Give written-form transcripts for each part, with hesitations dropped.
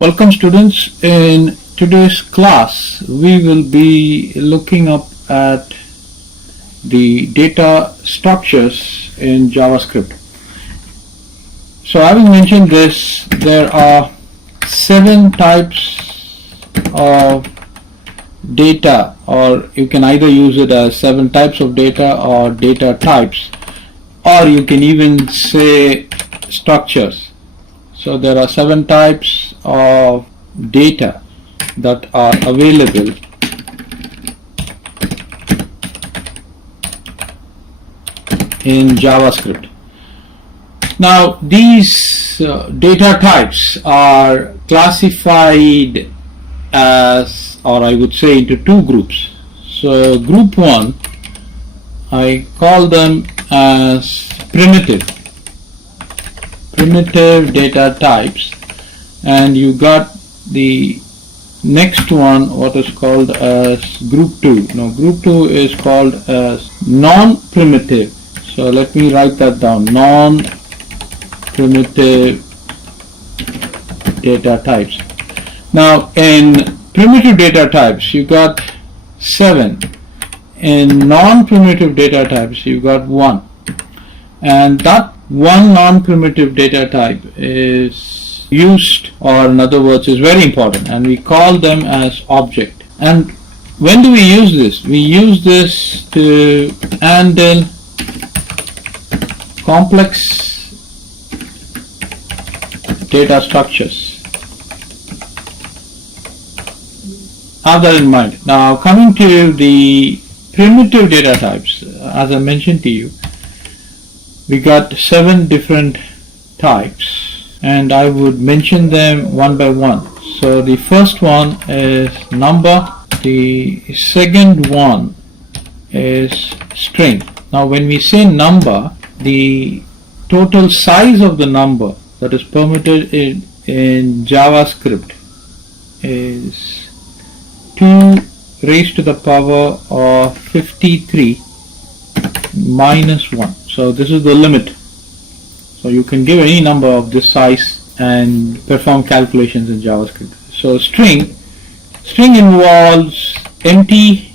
Welcome students. In today's class we will be looking up at the data structures in JavaScript. So having mentioned this, there are 7 types of data, or you can either use it as 7 types of data or data types, or you can even say structures. So there are 7 types of data that are available in JavaScript. Now these data types are classified as, or I would say, into 2 groups. So group 1, I call them as primitive data types, and you got the next one what is called as group 2. Now group 2 is called as non-primitive. So let me write that down: non-primitive data types. Now in primitive data types you got 7. In non-primitive data types you got 1, and that one non-primitive data type is used, or in other words is very important, and we call them as object. And when do we use this? We use this to handle complex data structures. Have that in mind. Now coming to the primitive data types, as I mentioned to you, we got 7 different types, and I would mention them one by one. So the first one is number, the second one is string. Now when we say number, the total size of the number that is permitted in JavaScript is 2 raised to the power of 53 minus 1. So this is the limit. So you can give any number of this size and perform calculations in JavaScript. So string involves empty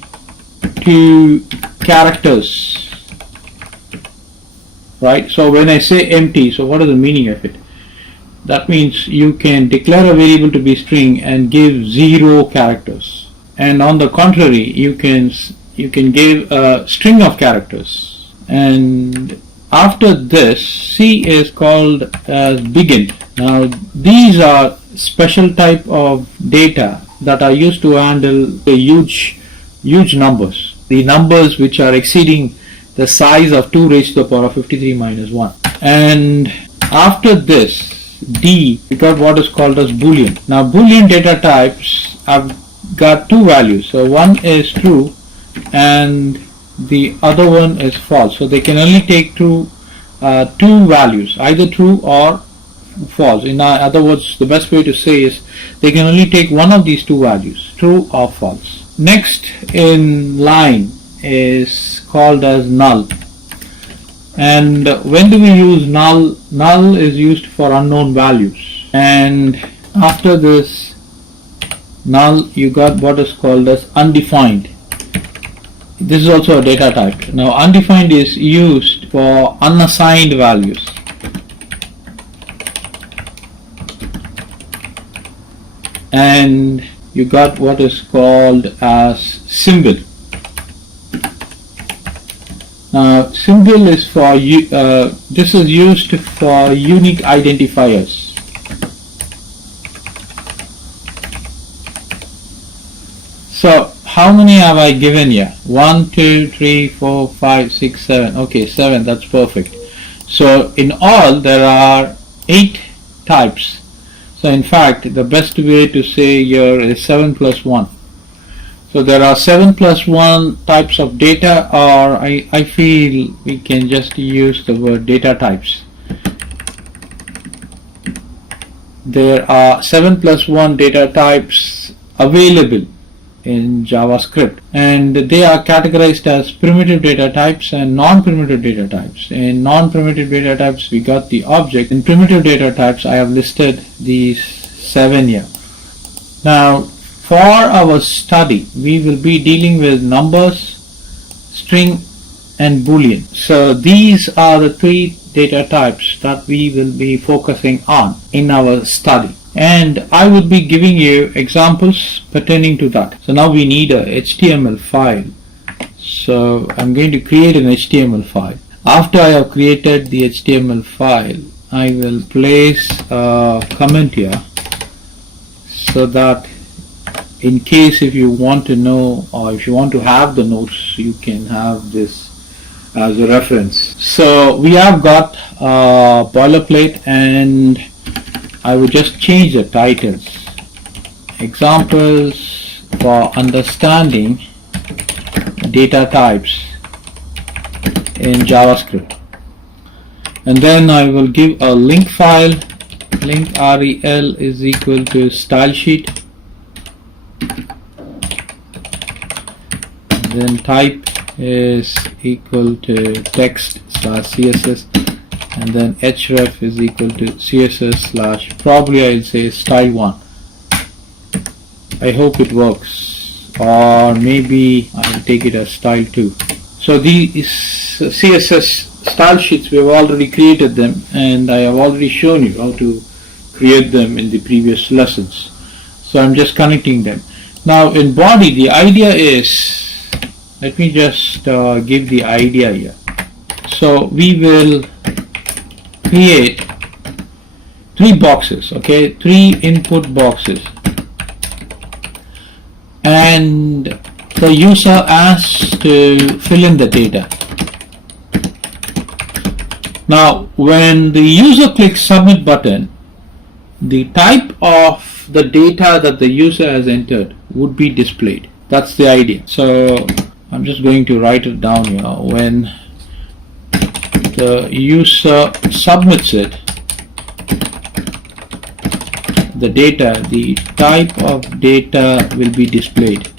to characters, right? So when I say empty, so what is the meaning of it? That means you can declare a variable to be string and give 0 characters, and on the contrary you can give a string of characters. And after this, C is called as begin. Now these are special type of data that are used to handle the huge numbers, the numbers which are exceeding the size of 2 raised to the power of 53 minus 1. And after this, D, we got what is called as Boolean. Now Boolean data types have got 2 values. So one is true and the other one is false. So they can only take 2 values, either true or false. In other words, the best way to say is they can only take one of these 2 values, true or false. Next in line is called as null. And when do we use null? Null is used for unknown values. And after this null, you got what is called as undefined. This is also a data type. Now undefined is used for unassigned values. And you got what is called as symbol. Now symbol is for this is used for unique identifiers. So how many have I given here? 1, 2, 3, 4, 5, 6, 7. Okay, 7, that's perfect. So in all there are 8 types. So in fact the best way to say here is 7 plus 1. So there are 7 plus 1 types of data, or I feel we can just use the word data types. There are 7 plus 1 data types available in JavaScript, and they are categorized as primitive data types and non-primitive data types. In non-primitive data types we got the object. In primitive data types I have listed these 7 here. Now for our study we will be dealing with numbers, string and boolean. So these are the three data types that we will be focusing on in our study, and I will be giving you examples pertaining to that. So now we need a HTML file. So I'm going to create an HTML file. After I have created the HTML file, I will place a comment here so that in case if you want to know or if you want to have the notes, you can have this as a reference. So we have got a boilerplate, and I will just change the titles. Examples for understanding data types in JavaScript. And then I will give a link file. Link rel is equal to style sheet. Then type is equal to text/css, and then href is equal to css/ probably I'll say style1. I hope it works, or maybe I'll take it as style2. So these CSS style sheets, we have already created them, and I have already shown you how to create them in the previous lessons. So I'm just connecting them. Now in body, the idea is, let me just give the idea here. So we will create 3 boxes, okay, 3 input boxes, and the user has to fill in the data. Now when the user clicks submit button, the type of the data that the user has entered would be displayed. That's the idea. So I'm just going to write it down here. When the user submits it, the data, the type of data will be displayed.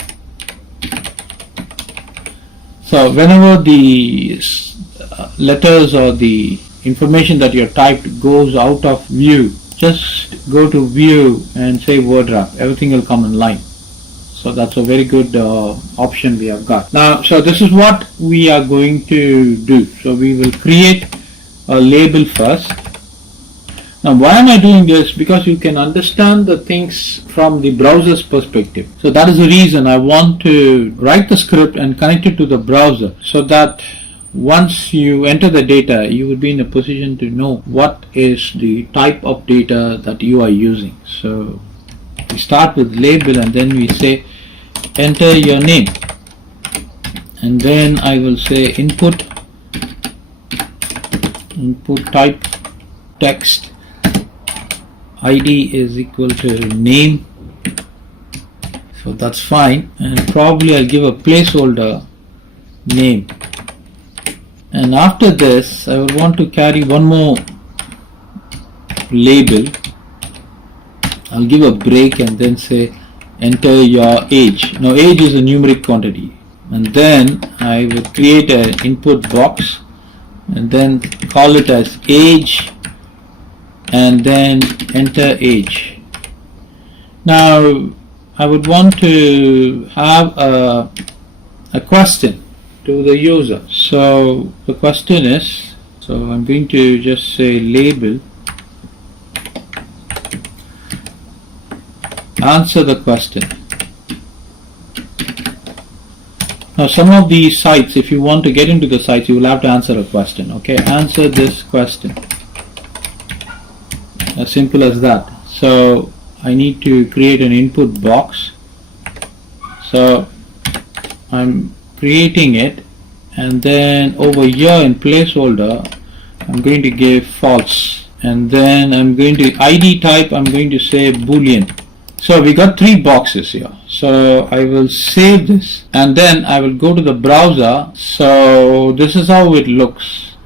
So whenever the letters or the information that you have typed goes out of view, just go to view and say word wrap. Everything will come in line. So that's a very good option we have got. Now, so this is what we are going to do. So we will create a label first. Now why am I doing this? Because you can understand the things from the browser's perspective. So that is the reason I want to write the script and connect it to the browser, so that once you enter the data, you will be in a position to know what is the type of data that you are using. So we start with label, and then we say enter your name, and then I will say input type text, ID is equal to name, so that's fine, and probably I'll give a placeholder name. And after this I would want to carry one more label. I'll give a break and then say enter your age. Now age is a numeric quantity, and then I will create an input box and then call it as age, and then enter age. Now I would want to have a question to the user. So the question is, so I'm going to just say label, answer the question. Now some of these sites, if you want to get into the sites, you will have to answer a question. Okay, answer this question. As simple as that. So I need to create an input box. So I'm creating it, and then over here in placeholder I'm going to give false, and then I'm going to ID type, I'm going to say boolean. So we got 3 boxes here. So I will save this, and then I will go to the browser. So this is how it looks.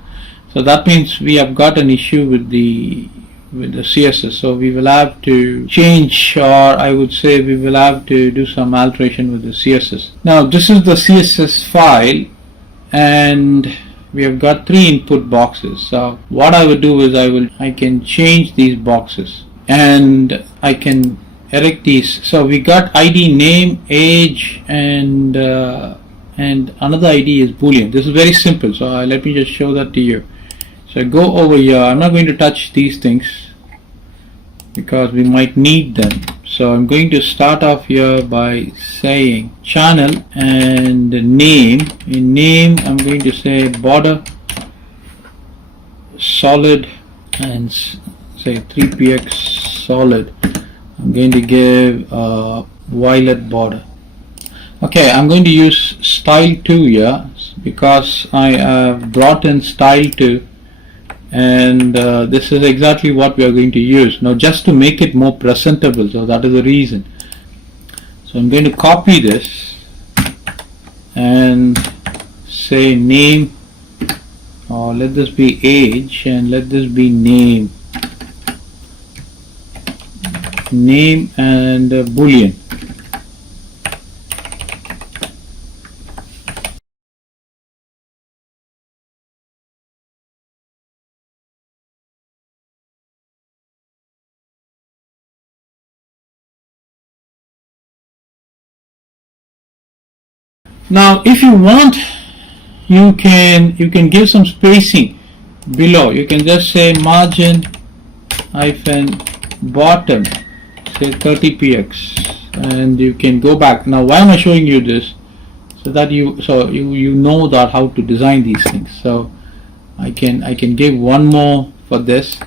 So that means we have got an issue with the CSS. So we will have to change, or I would say we will have to do some alteration with the CSS. Now this is the CSS file, and we have got 3 input boxes. So what I would do is I can change these boxes. and I can erect these. So we got ID, name, age, and another ID is boolean. This is very simple, so let me just show that to you. So I go over here. I'm not going to touch these things because we might need them. So I'm going to start off here by saying channel and name. In name I'm going to say border solid and say 3px solid. I'm going to give a violet border. Okay, I'm going to use style 2 here because I have brought in style 2, and this is exactly what we are going to use now, just to make it more presentable. So that is the reason. So I'm going to copy this and say name, or let this be age, and let this be name and boolean. Now if you want, you can give some spacing below. You can just say margin hyphen bottom, say 30px, and you can go back. Now why am I showing you this? So that you know that how to design these things. So I can give one more for this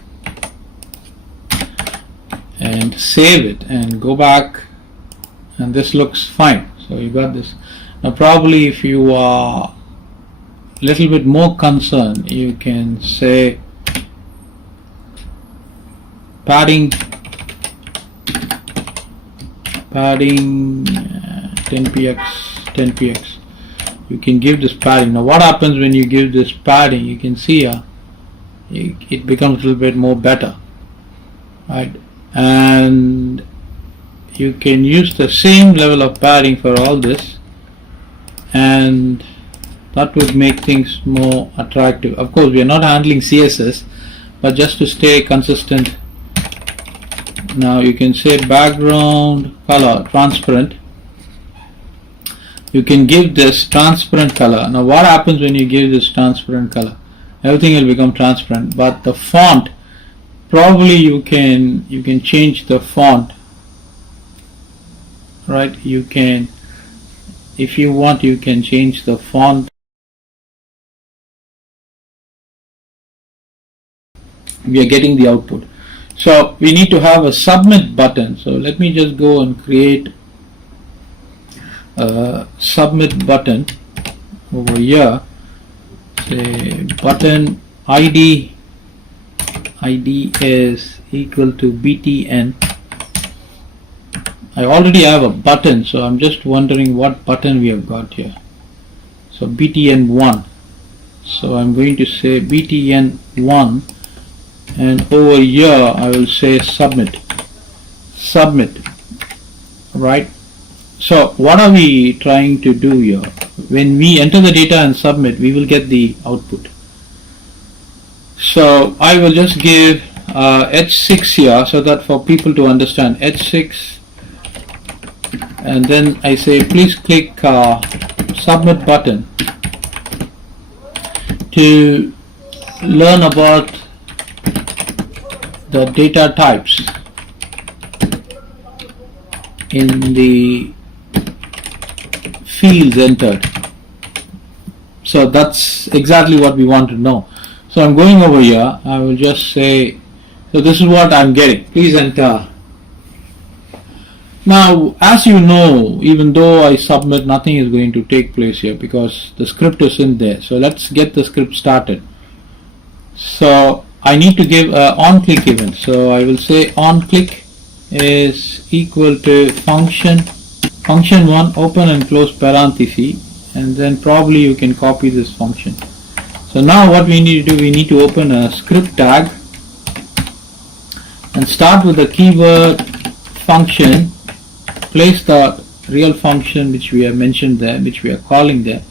and save it and go back, and this looks fine. So you got this. Now probably if you are a little bit more concerned, you can say padding 10px. You can give this padding. Now what happens when you give this padding, you can see it becomes a little bit more better, right? And you can use the same level of padding for all this, and that would make things more attractive. Of course we are not handling CSS, but just to stay consistent. Now you can say background color transparent. You can give this transparent color. Now what happens when you give this transparent color? Everything will become transparent, but the font, probably you can change the font, right? You can, if you want, you can change the font. We are getting the output. So we need to have a submit button. So let me just go and create a submit button over here. Say button ID is equal to btn. I already have a button, so I'm just wondering what button we have got here. So btn1. So I'm going to say btn1, and over here I will say submit, right? So what are we trying to do here? When we enter the data and submit, we will get the output. So I will just give h6 here, so that for people to understand, h6, and then I say please click submit button to learn about the data types in the fields entered. So that's exactly what we want to know. So I'm going over here. I will just say, so this is what I'm getting. Please enter. Now, as you know, even though I submit, nothing is going to take place here because the script is in there. So let's get the script started. So I need to give an on-click event. So I will say on-click is equal to function1 open and close parenthesis, and then probably you can copy this function. So now what we need to do, we need to open a script tag and start with the keyword function, place the real function which we have mentioned there, which we are calling there,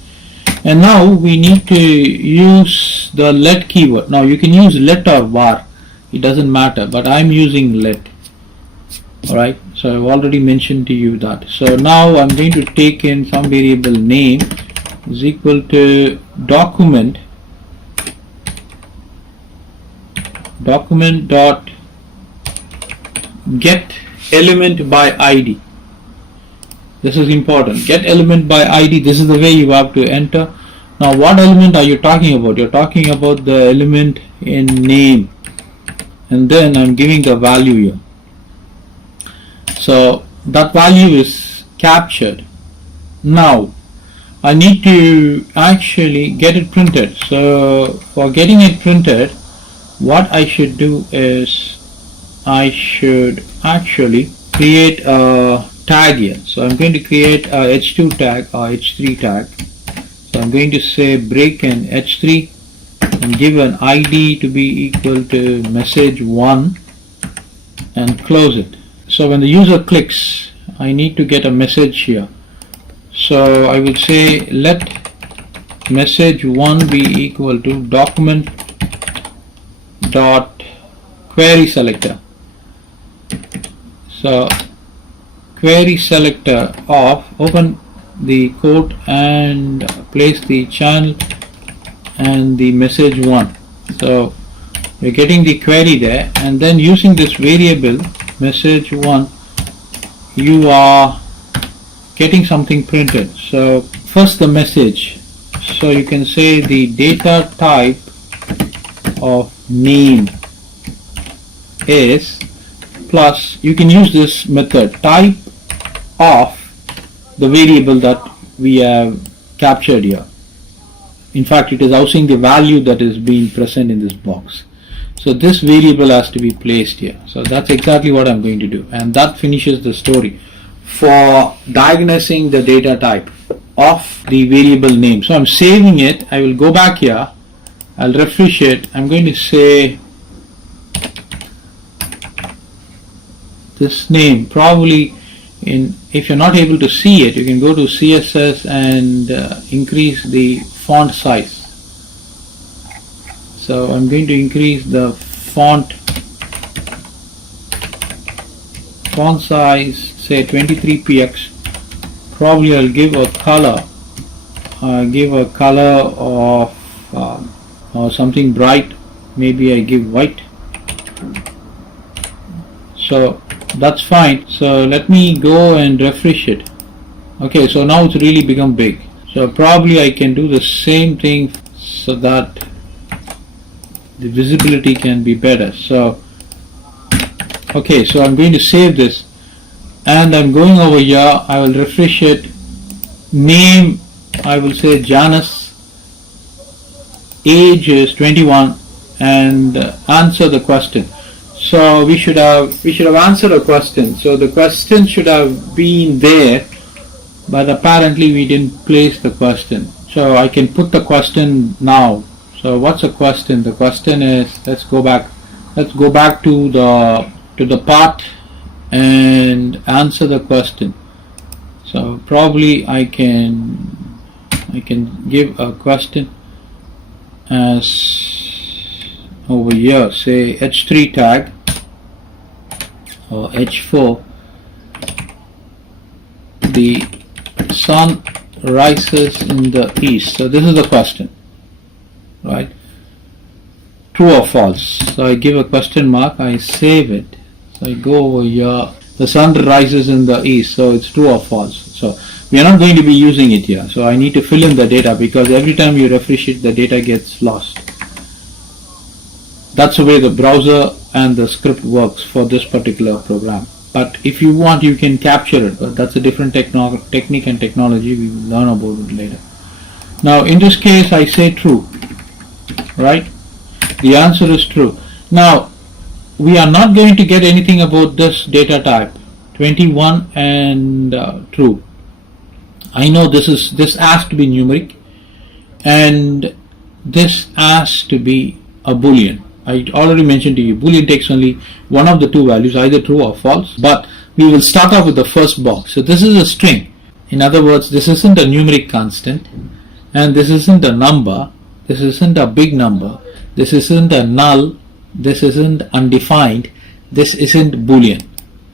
and now we need to use the let keyword. Now you can use let or var, it doesn't matter, but I'm using let. Alright, so I've already mentioned to you that. So now I'm going to take in some variable name is equal to document dot get element by ID. This is important. Get element by ID. This is the way you have to enter. Now what element are you talking about? You're talking about the element in name, and then I'm giving the value here. So that value is captured. Now I need to actually get it printed. So for getting it printed, what I should do is I should actually create a tag here. So I'm going to create a h2 tag or h3 tag. So I'm going to say break in h3 and give an ID to be equal to message1 and close it. So when the user clicks, I need to get a message here. So I would say let message1 be equal to document dot query selector. So query selector of, open the quote and place the channel and the message1. So we're getting the query there, and then using this variable message1 you are getting something printed. So first the message, so you can say the data type of name is plus, you can use this method, type of the variable that we have captured here. In fact, it is housing the value that is being present in this box. So this variable has to be placed here. So that's exactly what I'm going to do, and that finishes the story for diagnosing the data type of the variable name. So I'm saving it. I will go back here, I'll refresh it. I'm going to say this name, probably if you're not able to see it, you can go to CSS and increase the font size. So I'm going to increase the font size, say 23px. Probably I'll give a color, of or something bright. Maybe I give white. So that's fine. So let me go and refresh it. Okay, so now it's really become big. So probably I can do the same thing so that the visibility can be better. So okay, so I'm going to save this, and I'm going over here. I will refresh it. Name, I will say Janice. Age is 21, and answer the question. So we should have answered a question. So the question should have been there, but apparently we didn't place the question. So I can put the question now. So what's the question? The question is, let's go back to the part and answer the question. So probably I can give a question as over here, say h3 tag or h4. The sun rises in the east. So this is the question, right? True or false? So I give a question mark, I save it. So I go over here, the sun rises in the east, so it's true or false. So we are not going to be using it here, so I need to fill in the data, because every time you refresh it, the data gets lost. That's the way the browser and the script works for this particular program. But if you want, you can capture it, but that's a different technique and technology. We will learn about it later. Now in this case I say true, right? The answer is true. Now we are not going to get anything about this data type 21 and true. I know this has to be numeric, and this has to be a boolean. I already mentioned to you, boolean takes only one of the two values, either true or false, but we will start off with the first box. So this is a string. In other words, this isn't a numeric constant, and this isn't a number, this isn't a big number, this isn't a null, this isn't undefined, this isn't boolean.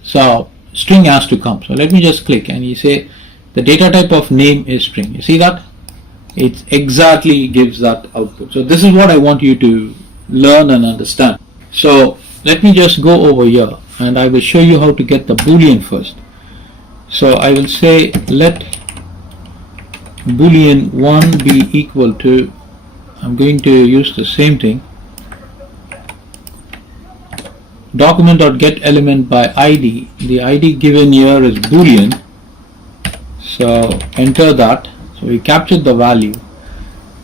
So string has to come. So let me just click and you say the data type of name is string. You see that? It exactly gives that output. So this is what I want you to learn and understand. So let me just go over here and I will show you how to get the boolean first. So I will say let boolean 1 be equal to, I'm going to use the same thing, document.get element by id. The id given here is boolean, so enter that. So we captured the value.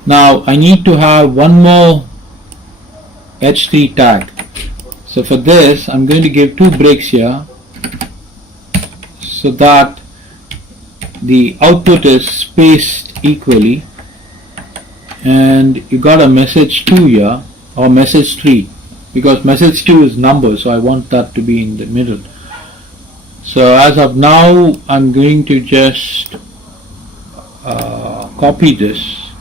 Now I need to have one more h3 tag. So for this I'm going to give 2 breaks here so that the output is spaced equally, and you got a message 2 here, or message 3, because message 2 is number, so I want that to be in the middle. So as of now I'm going to just copy this,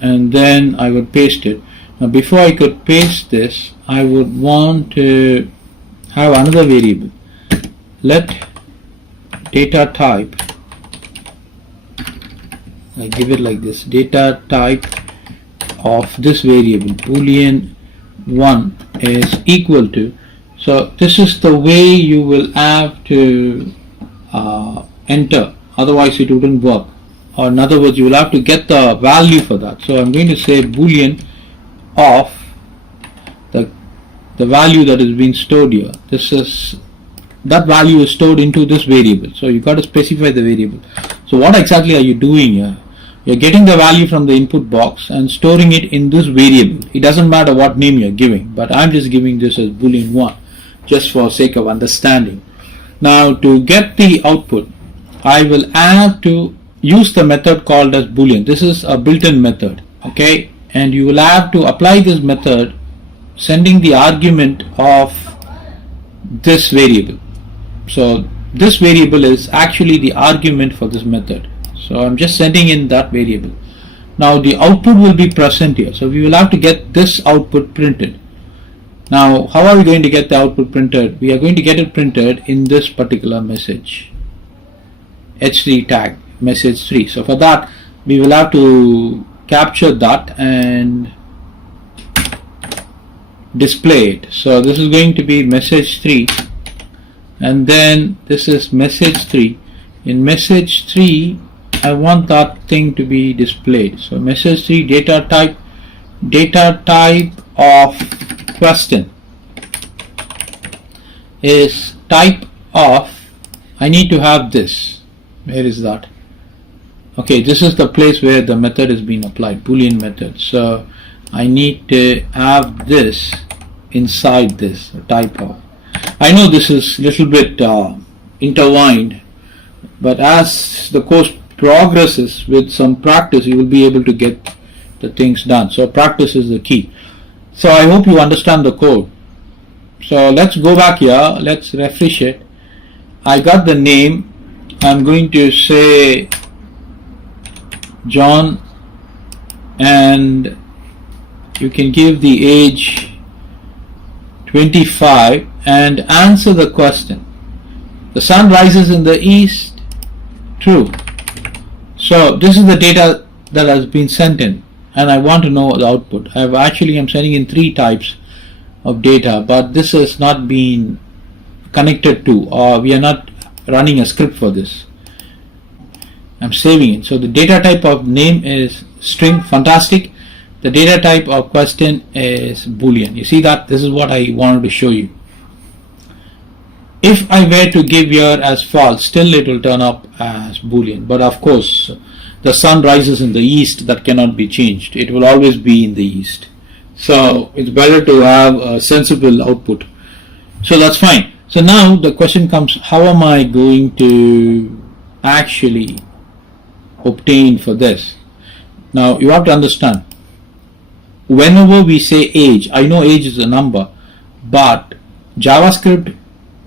and then I would paste it. Now before I could paste this, I would want to have another variable. Let data type, I give it like this, data type of this variable boolean 1 is equal to. So this is the way you will have to enter, otherwise it wouldn't work. Or in other words, you will have to get the value for that. So I'm going to say boolean of the value that is being stored here. That value is stored into this variable, so you got to specify the variable. So what exactly are you doing here? You're getting the value from the input box and storing it in this variable. It doesn't matter what name you're giving, but I'm just giving this as boolean 1 just for sake of understanding. Now to get the output, I will have to use the method called as boolean. This is a built-in method, okay, and you will have to apply this method sending the argument of this variable. So this variable is actually the argument for this method, so I'm just sending in that variable. Now the output will be present here, so we will have to get this output printed. Now how are we going to get the output printed? We are going to get it printed in this particular message, h3 tag, message 3. So for that we will have to capture that and display it. So this is going to be message 3, and then this is message 3. In message 3 I want that thing to be displayed. So message 3 data type of question is type of, I need to have this. Where is that? Okay, this is the place where the method is being applied, boolean method. So I need to have this inside this type of. I know this is a little bit intertwined, but as the course progresses with some practice you will be able to get the things done. So practice is the key. So I hope you understand the code. So let's go back here, let's refresh it. I got the name, I'm going to say John, and you can give the age 25 and answer the question. The sun rises in the east. True. So this is the data that has been sent in, and I want to know the output. I'm sending in 3 types of data, but this has not been connected to, or we are not running a script for this. I'm saving it. So the data type of name is string, fantastic. The data type of question is boolean. You see that? This is what I wanted to show you. If I were to give here as false, still it will turn up as boolean, but of course the sun rises in the east, that cannot be changed. It will always be in the east. So it's better to have a sensible output. So that's fine. So now the question comes, how am I going to actually obtain for this? Now you have to understand, whenever we say age, I know age is a number, but JavaScript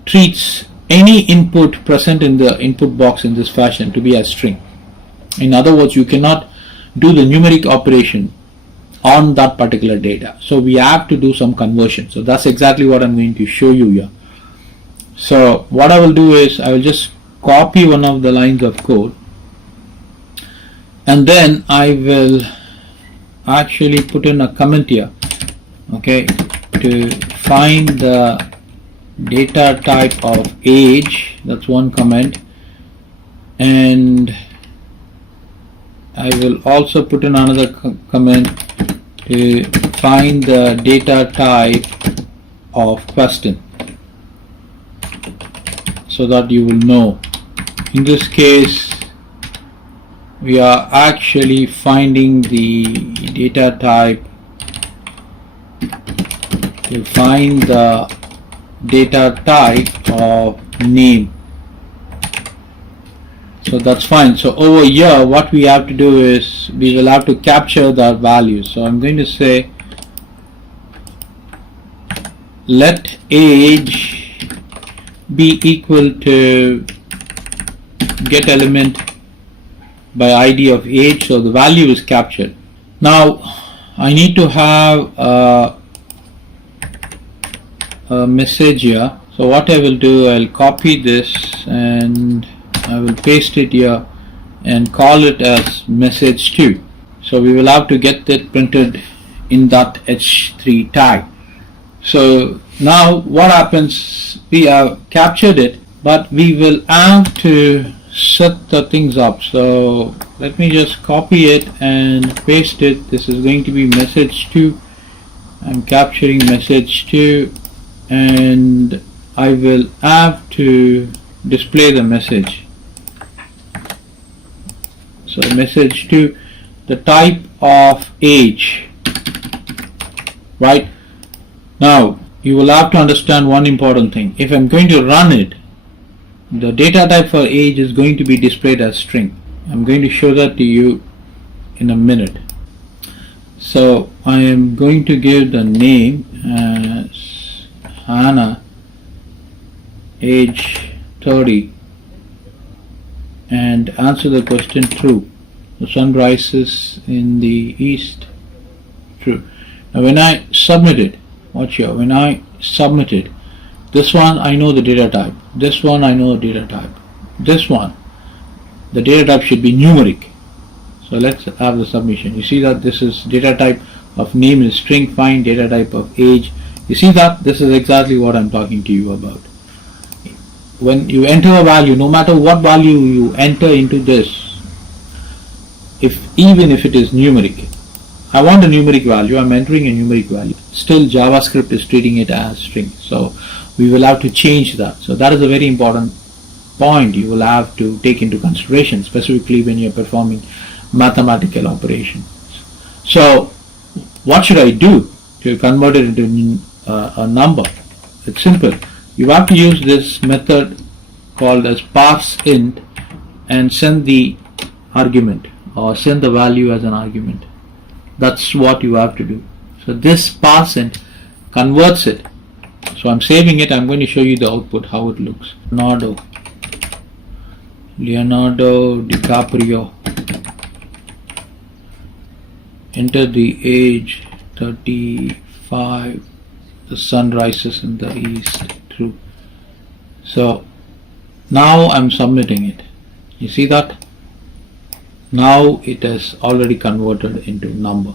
treats any input present in the input box in this fashion to be a string. In other words, you cannot do the numeric operation on that particular data. So we have to do some conversion. So that's exactly what I'm going to show you here. So what I will do is I will just copy one of the lines of code, and then I will actually put in a comment here, okay, to find the data type of age. That's one comment, and I will also put in another comment to find the data type of question, so that you will know. In this case, we are actually finding the data type to find the data type of name. So that's fine. So over here, what we have to do is we will have to capture the value. So I'm going to say let age be equal to get element by ID of age. So the value is captured. Now I need to have a message here. So what I will do, I'll copy this and I will paste it here and call it as message2. So we will have to get that printed in that h3 tag. So now what happens, we have captured it, but we will have to set the things up. So let me just copy it and paste it. This is going to be message2. I'm capturing message2, and I will have to display the message. So message2, the type of age, right? Now you will have to understand one important thing. If I'm going to run it, the data type for age is going to be displayed as string. I'm going to show that to you in a minute. So I am going to give the name as Hannah, age 30, and answer the question true. The sun rises in the east. True. Now when I submit it, watch here, when I submit it, this one I know the data type, this one I know the data type, this one, the data type should be numeric. So let's have the submission. You see that this is data type of name is string, find data type of age. You see that this is exactly what I'm talking to you about. When you enter a value, no matter what value you enter into this, even if it is numeric, I want a numeric value, I'm entering a numeric value, still JavaScript is treating it as string. So we will have to change that. So that is a very important point you will have to take into consideration, specifically when you're performing mathematical operations. So what should I do to convert it into a number? It's simple. You have to use this method called as parseInt and send the argument, or send the value as an argument. That's what you have to do. So this parseInt converts it. So I'm saving it. I'm going to show you the output, how it looks. Leonardo DiCaprio, enter the age 35, the sun rises in the east. True. So now I'm submitting it. You see that? Now it has already converted into number.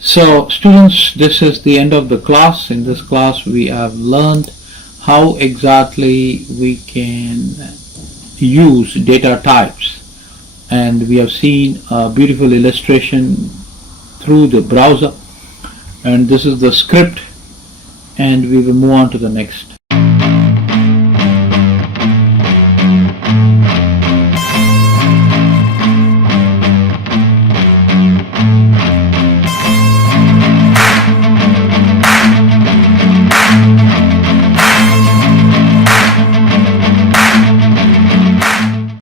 So students, this is the end of the class. In this class we have learned how exactly we can use data types, and we have seen a beautiful illustration through the browser, and this is the script, and we will move on to the next